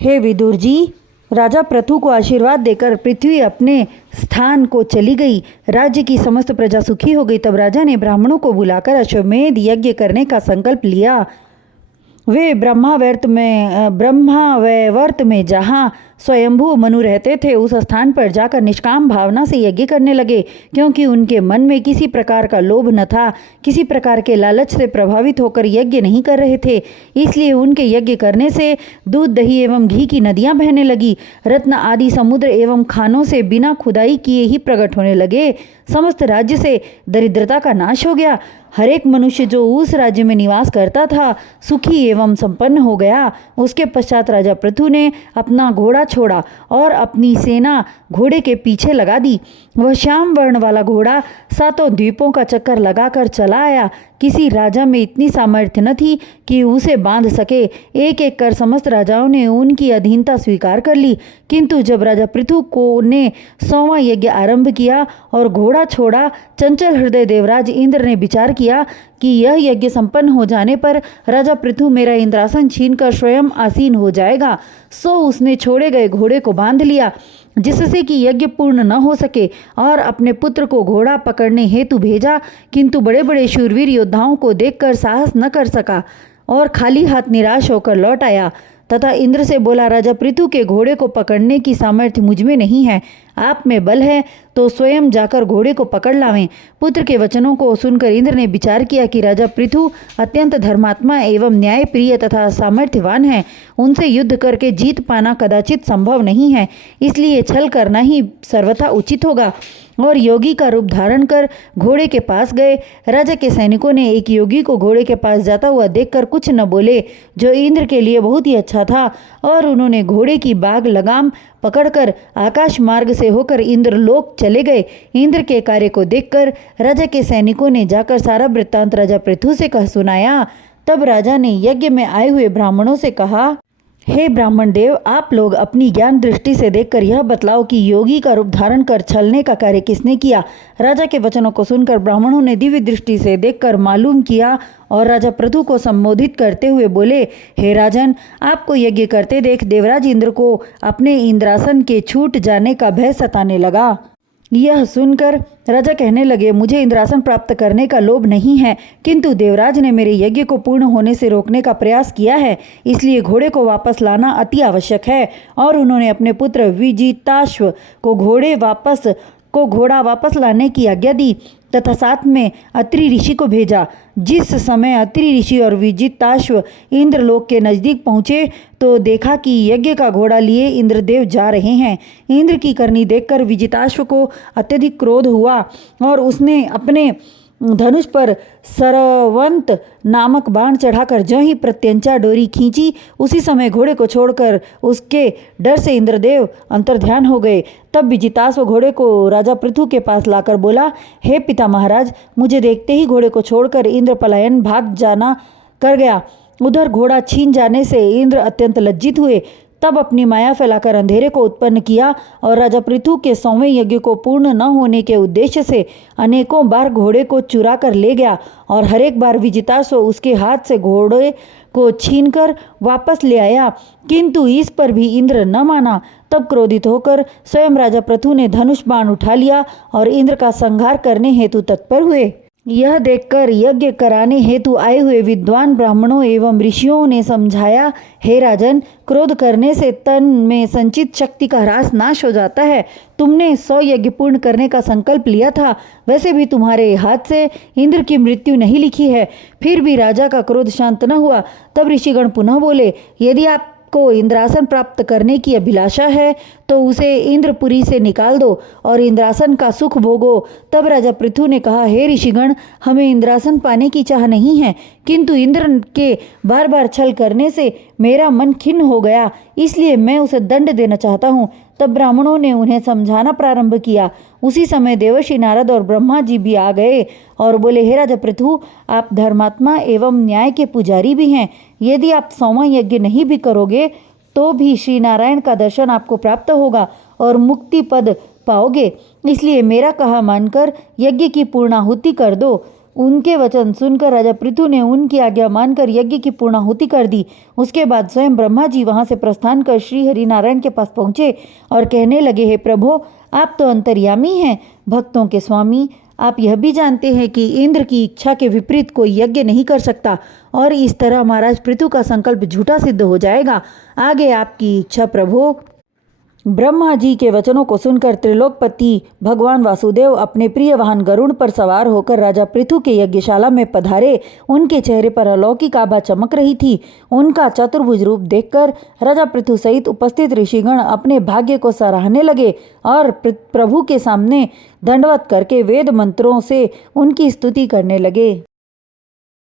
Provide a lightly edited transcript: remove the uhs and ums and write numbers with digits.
हे विदुर जी, राजा पृथु को आशीर्वाद देकर पृथ्वी अपने स्थान को चली गई। राज्य की समस्त प्रजा सुखी हो गई। तब राजा ने ब्राह्मणों को बुलाकर अश्वमेध यज्ञ करने का संकल्प लिया। वे ब्रह्मावैवर्त में जहाँ स्वयंभू मनु रहते थे, उस स्थान पर जाकर निष्काम भावना से यज्ञ करने लगे, क्योंकि उनके मन में किसी प्रकार का लोभ न था, किसी प्रकार के लालच से प्रभावित होकर यज्ञ नहीं कर रहे थे। इसलिए उनके यज्ञ करने से दूध, दही एवं घी की नदियाँ बहने लगी। रत्न आदि समुद्र एवं खानों से बिना खुदाई किए ही प्रकट होने लगे। समस्त राज्य से दरिद्रता का नाश हो गया। हर एक मनुष्य जो उस राज्य में निवास करता था सुखी एवं संपन्न हो गया। उसके पश्चात राजा पृथु ने अपना घोड़ा छोड़ा और अपनी सेना घोड़े के पीछे लगा दी। वह श्याम वर्ण वाला घोड़ा 7 द्वीपों का चक्कर लगाकर चला आया। किसी राजा में इतनी सामर्थ्य न थी कि उसे बांध सके। एक एक कर समस्त राजाओं ने उनकी अधीनता स्वीकार कर ली। किंतु जब राजा पृथु ने 100वां यज्ञ आरंभ किया और घोड़ा छोड़ा, चंचल हृदय देवराज इंद्र ने विचार किया कि यह यज्ञ संपन्न हो जाने पर राजा पृथु मेरा इंद्रासन छीनकर स्वयं आसीन हो जाएगा। सो उसने छोड़े गए घोड़े को बांध लिया, जिससे कि यज्ञ पूर्ण न हो सके, और अपने पुत्र को घोड़ा पकड़ने हेतु भेजा। किंतु बड़े बड़े शूरवीर योद्धाओं को देखकर साहस न कर सका और खाली हाथ निराश होकर लौट आया तथा इंद्र से बोला, राजा पृथु के घोड़े को पकड़ने की सामर्थ्य मुझ में नहीं है। आप में बल है तो स्वयं जाकर घोड़े को पकड़ लावें। पुत्र के वचनों को सुनकर इंद्र ने विचार किया कि राजा पृथु अत्यंत धर्मात्मा एवं न्यायप्रिय तथा सामर्थ्यवान है। उनसे युद्ध करके जीत पाना कदाचित संभव नहीं है, इसलिए छल करना ही सर्वथा उचित होगा। और योगी का रूप धारण कर घोड़े के पास गए। राजा के सैनिकों ने एक योगी को घोड़े के पास जाता हुआ देखकर कुछ न बोले, जो इंद्र के लिए बहुत ही अच्छा था, और उन्होंने घोड़े की बाग लगाम पकड़कर आकाश मार्ग से होकर इंद्रलोक चले गए। इंद्र के कार्य को देखकर राजा के सैनिकों ने जाकर सारा वृत्तांत राजा पृथु से कह सुनाया। तब राजा ने यज्ञ में आए हुए ब्राह्मणों से कहा, हे ब्राह्मण देव, आप लोग अपनी ज्ञान दृष्टि से देखकर यह बतलाओ कि योगी का रूप धारण कर छलने का कार्य किसने किया। राजा के वचनों को सुनकर ब्राह्मणों ने दिव्य दृष्टि से देखकर मालूम किया और राजा पृथु को संबोधित करते हुए बोले, हे राजन, आपको यज्ञ करते देख देवराज इंद्र को अपने इंद्रासन के छूट जाने का भय सताने लगा। यह सुनकर राजा कहने लगे, मुझे इंद्रासन प्राप्त करने का लोभ नहीं है, किंतु देवराज ने मेरे यज्ञ को पूर्ण होने से रोकने का प्रयास किया है, इसलिए घोड़े को वापस लाना अति आवश्यक है। और उन्होंने अपने पुत्र विजिताश्व को घोड़ा वापस लाने की आज्ञा दी तथा साथ में अत्रि ऋषि को भेजा। जिस समय अत्रि ऋषि और विजिताश्व इंद्रलोक के नज़दीक पहुँचे तो देखा कि यज्ञ का घोड़ा लिए इंद्रदेव जा रहे हैं। इंद्र की करनी देखकर विजिताश्व को अत्यधिक क्रोध हुआ और उसने अपने धनुष पर सरवंत नामक बाण चढ़ाकर जो ही प्रत्यंचा डोरी खींची, उसी समय घोड़े को छोड़कर उसके डर से इंद्रदेव अंतर्ध्यान हो गए। तब विजिताश्व घोड़े को राजा पृथु के पास लाकर बोला, हे पिता महाराज, मुझे देखते ही घोड़े को छोड़कर इंद्र पलायन भाग जाना कर गया। उधर घोड़ा छीन जाने से इंद्र अत्यंत लज्जित हुए। तब अपनी माया फैलाकर अंधेरे को उत्पन्न किया और राजा पृथु के 100वें यज्ञ को पूर्ण न होने के उद्देश्य से अनेकों बार घोड़े को चुरा कर ले गया और हर एक बार विजिताश्व उसके हाथ से घोड़े को छीनकर वापस ले आया। किंतु इस पर भी इंद्र न माना। तब क्रोधित होकर स्वयं राजा पृथु ने धनुष बाण उठा लिया और इंद्र का संहार करने हेतु तत्पर हुए। यह देखकर यज्ञ कराने हेतु आए हुए विद्वान ब्राह्मणों एवं ऋषियों ने समझाया, हे राजन, क्रोध करने से तन में संचित शक्ति का ह्रास नाश हो जाता है। तुमने 100 यज्ञ पूर्ण करने का संकल्प लिया था, वैसे भी तुम्हारे हाथ से इंद्र की मृत्यु नहीं लिखी है। फिर भी राजा का क्रोध शांत न हुआ। तब ऋषिगण पुनः बोले, यदि आप को इंद्रासन प्राप्त करने की अभिलाषा है तो उसे इंद्रपुरी से निकाल दो और इंद्रासन का सुख भोगो। तब राजा पृथु ने कहा, हे ऋषिगण, हमें इंद्रासन पाने की चाह नहीं है, किंतु इंद्र के बार बार छल करने से मेरा मन खिन्न हो गया, इसलिए मैं उसे दंड देना चाहता हूँ। तब ब्राह्मणों ने उन्हें समझाना प्रारंभ किया। उसी समय देवर्षि नारद और ब्रह्मा जी भी आ गए और बोले, हे राजा पृथु, आप धर्मात्मा एवं न्याय के पुजारी भी हैं। यदि आप 100वां यज्ञ नहीं भी करोगे तो भी श्री नारायण का दर्शन आपको प्राप्त होगा और मुक्ति पद पाओगे। इसलिए मेरा कहा मानकर यज्ञ की पूर्णाहुति कर दो। उनके वचन सुनकर राजा पृथु ने उनकी आज्ञा मानकर यज्ञ की पूर्णाहुति कर दी। उसके बाद स्वयं ब्रह्मा जी वहां से प्रस्थान कर श्री हरि नारायण के पास पहुंचे और कहने लगे, हे प्रभो, आप तो अंतर्यामी हैं, भक्तों के स्वामी। आप यह भी जानते हैं कि इंद्र की इच्छा के विपरीत कोई यज्ञ नहीं कर सकता और इस तरह महाराज पृथु का संकल्प झूठा सिद्ध हो जाएगा। आगे आपकी इच्छा प्रभो। ब्रह्मा जी के वचनों को सुनकर त्रिलोकपति भगवान वासुदेव अपने प्रिय वाहन गरुड़ पर सवार होकर राजा पृथु के यज्ञशाला में पधारे। उनके चेहरे पर अलौकिक आभा चमक रही थी। उनका चतुर्भुज रूप देखकर राजा पृथु सहित उपस्थित ऋषिगण अपने भाग्य को सराहने लगे और प्रभु के सामने दंडवत करके वेद मंत्रों से उनकी स्तुति करने लगे।